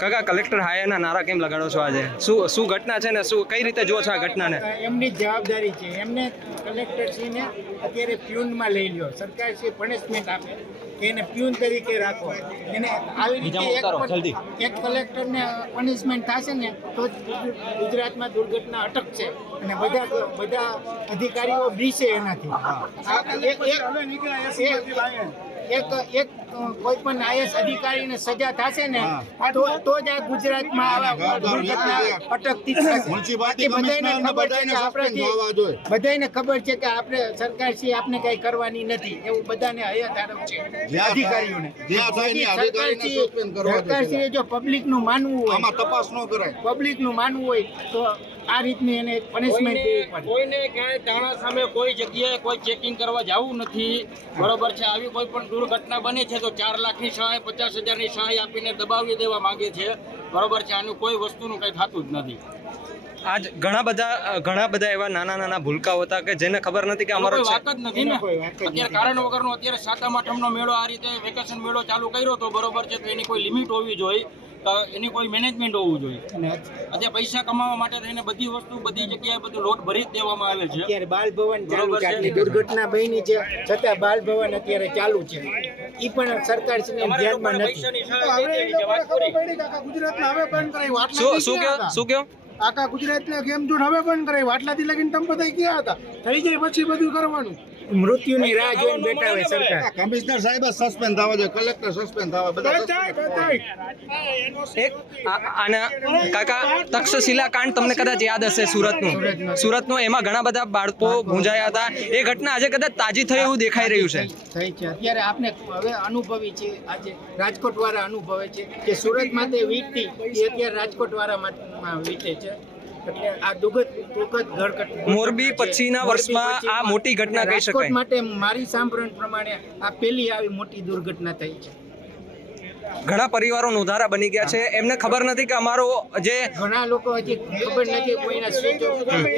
કાકા કલેક્ટર હાયરના નારા કેમ લગાડો છો આજે? શું શું ઘટના છે ને શું કઈ રીતે જુઓ છો આ ઘટનાને? એમની જવાબદારી છે. એમને કલેક્ટરશ્રીને અત્યારે પ્યુનમાં લઈ લ્યો. સરકારશ્રી પનિશમેન્ટ આપે. એને પ્યુન તરીકે રાખો. એને આવી રીતે એક કલેક્ટરને પનિશમેન્ટ થશે ને તો ગુજરાતમાં દુર્ઘટના અટકશે અને બધા બધા અધિકારીઓ બીશે એનાથી. એક- એક- એક એક કોઈ પણ આઈએસ અધિકારીને સજા થશે ને તો તો જ આ ગુજરાતમાં આવા દુર્ઘટના અટકતી થશે. કમિશનરને ખબર છે કે આપણે. બધાયને ખબર છે કે આપણે સરકાર છે આપણે કઈ કરવાની નથી. એવું બધાને હયાત આરોપ છે. અધિકારીઓને. સરકારશ્રીએ- જો માનવું હોય આમાં તપાસ ન કરાય. પબ્લિક માનવું હોય તો આ રીતની એને પનિશમેન્ટ દેવી પડે. કોઈને ક્યાંય તાણા સામે કોઈ જગ્યાએ કોઈ ચેકિંગ કરવા જવું નથી. બરોબર છે આવી કોઈ પણ દુર્ઘટના બને છે તો ચાર લાખની સહાય પચાસ હજારની સહાય આપીને દબાવી દેવા માંગે છે. બરોબર છે આનું કોઈ વસ્તુનું કંઈ થતું જ નથી. આજ ઘણા બધા ઘણા બધા એવા નાના નાના ભૂલકાઓ હતા કે જેને ખબર નથી કે અમારો છે. વાત જ નથી ને. અત્યારે કારણ વગરનો અત્યારે સાતમ આઠમનો મેળો આ રીતે વેકેશન મેળો ચાલુ કર્યો તો બરોબર છે તો એની કોઈ લિમિટ હોવી જોઈએ એની કોઈ મેનેજમેન્ટ હોવું જોઈએ. અને અત્યારે પૈસા કમાવા માટે થઈને બધી વસ્તુ બધી જગ્યાએ બધું લોટ ભરી જ દેવામાં આવે છે. અત્યારે બાલ ભવન ચાલુ છે. દુર્ઘટના બની છે છતાં બાલ ભવન અત્યારે ચાલુ છે. ઈ પણ સરકાર ધ્યાનમાં નથી. શું શું શું કયો? આખા ગુજરાતને ગેમ ઝોન હવે બંધ કરાવી વાટલાથી લગીને તમે બધા ગયા હતા? થઈ જાય પછી બધું કરવાનું. મૃત્યુની રાહ જોઈને બેઠા હોય સરકાર. કમિશનર સાહેબ સસ્પેન્ડ થવા જોઈએ. કલેક્ટર સસ્પેન્ડ થવા બધા એક અને કાકા તક્ષશિલા કાંડ તમને કદાચ યાદ હશે સુરતનું. સુરતનું એમાં ઘણા બધા બાળકો ભૂંજાયા હતા. એ ઘટના આજે કદાચ તાજી થઈ એવું દેખાઈ રહ્યું છે. થઈ છે. અત્યારે આપણે હવે અનુભવી છે આજે રાજકોટ વાળા અનુભવે છે કે સુરત માટે વીટતી એ અત્યારે રાજકોટ વાળામાં વીતે છે. એટલે આ દુઃખદ દુઃખદ ઘડકટ મોરબી પછીના વર્ષમાં આ મોટી ઘટના કહી રાજકોટ શકાય. માટે મારી સાંભળણ પ્રમાણે આ પહેલી આવી મોટી દુર્ઘટના થઈ છે. ઘણા પરિવારો નોંધારા બની ગયા છે. એમને ખબર નથી કે અમારો જે ઘણા લોકો હજી ખબર નથી કોઈના સ્વિચ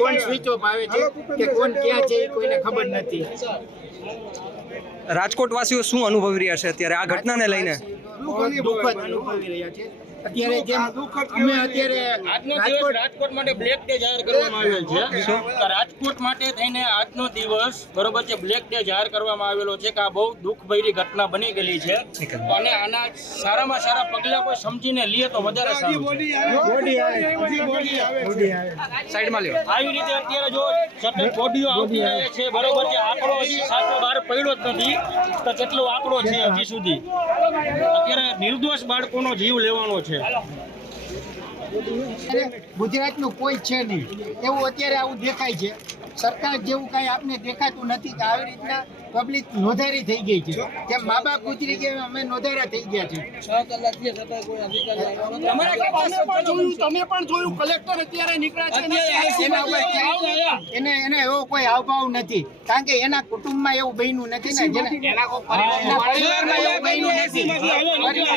કોણ સ્વિચ ઓફ આવે છે કે કોણ ક્યાં છે કોઈને ખબર નથી. રાજકોટ વાસીઓ શું અનુભવી રહ્યા છે અત્યારે આ ઘટનાને લઈને? દુઃખદ અનુભવી રહ્યા છે. અત્યારે જેમ અમે અત્યારે આજનો દિવસ રાજકોટ માટે બ્લેક ડે જાહેર કરવામાં આવેલ છે. રાજકોટ માટે થઈને આજનો દિવસ બરોબર છે બ્લેક ડે જાહેર કરવામાં આવેલો છે કે આ બહુ દુઃખભરી ઘટના બની ગયેલી છે. અને આના સારામાં સારા પગલા કોઈ સમજીને લઈએ તો વધારે સાઈડમાં લ્યો. આવી રીતે અત્યારે જો સતત બોડીઓ આવતી રહે છે બરોબર છે આંકડો હજી સાચો બહાર પડ્યો જ નથી તો કેટલો આંકડો છે. હજી સુધી? અત્યારે નિર્દોષ બાળકોનો જીવ લેવાનો છે. ગુજરાતનું કોઈ છે નહીં. એવું અત્યારે આવું દેખાય છે. સરકાર જેવું કાંઈ આપને દેખાતું નથી કે આવી રીતના પબ્લિક નોંધારી થઈ ગઈ છે. જેમ મા બાપ ગુજરી ગયા અમે નોંધારા થઈ ગયા છે. તમે પણ જોયું કલેક્ટર અત્યારે નીકળ્યા છે એના એને એને એવો કોઈ હાવભાવ નથી. કારણ કે એના કુટુંબમાં એવું બન્યું નથી ને જેને પરિવારમાં એવું બન્યું નથી.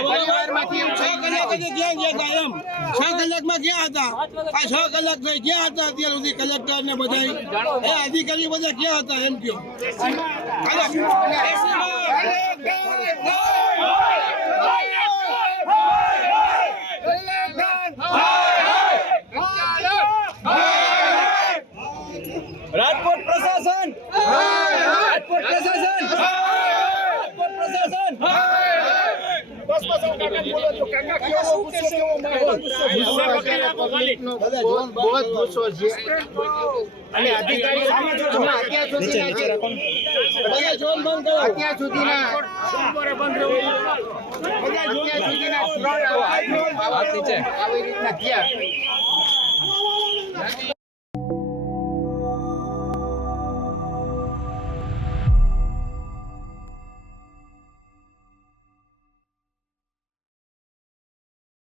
પરિવારમાંથી એવું છ કલાક જ ક્યાં હતા છ કલાકમાં ક્યાં હતા? આ છ કલાક થઈ ક્યાં હતા અત્યાર સુધી કલેક્ટર ને બધા એ અધિકારી બધા ક્યાં હતા એમ કયો? રાજકોટ પ્રશાસન! રાજકોટ પ્રશાસન! રાજકોટ પ્રશાસન! ગુસ્સો અત્યારે પબ્લિકનો બહુ- જ ગુસ્સો છે અને અધિકારી અત્યાર સુધીના જે- અત્યાર સુધીના અત્યાર સુધીના ત્રણ હાથ નીચે. આવી રીતના થયા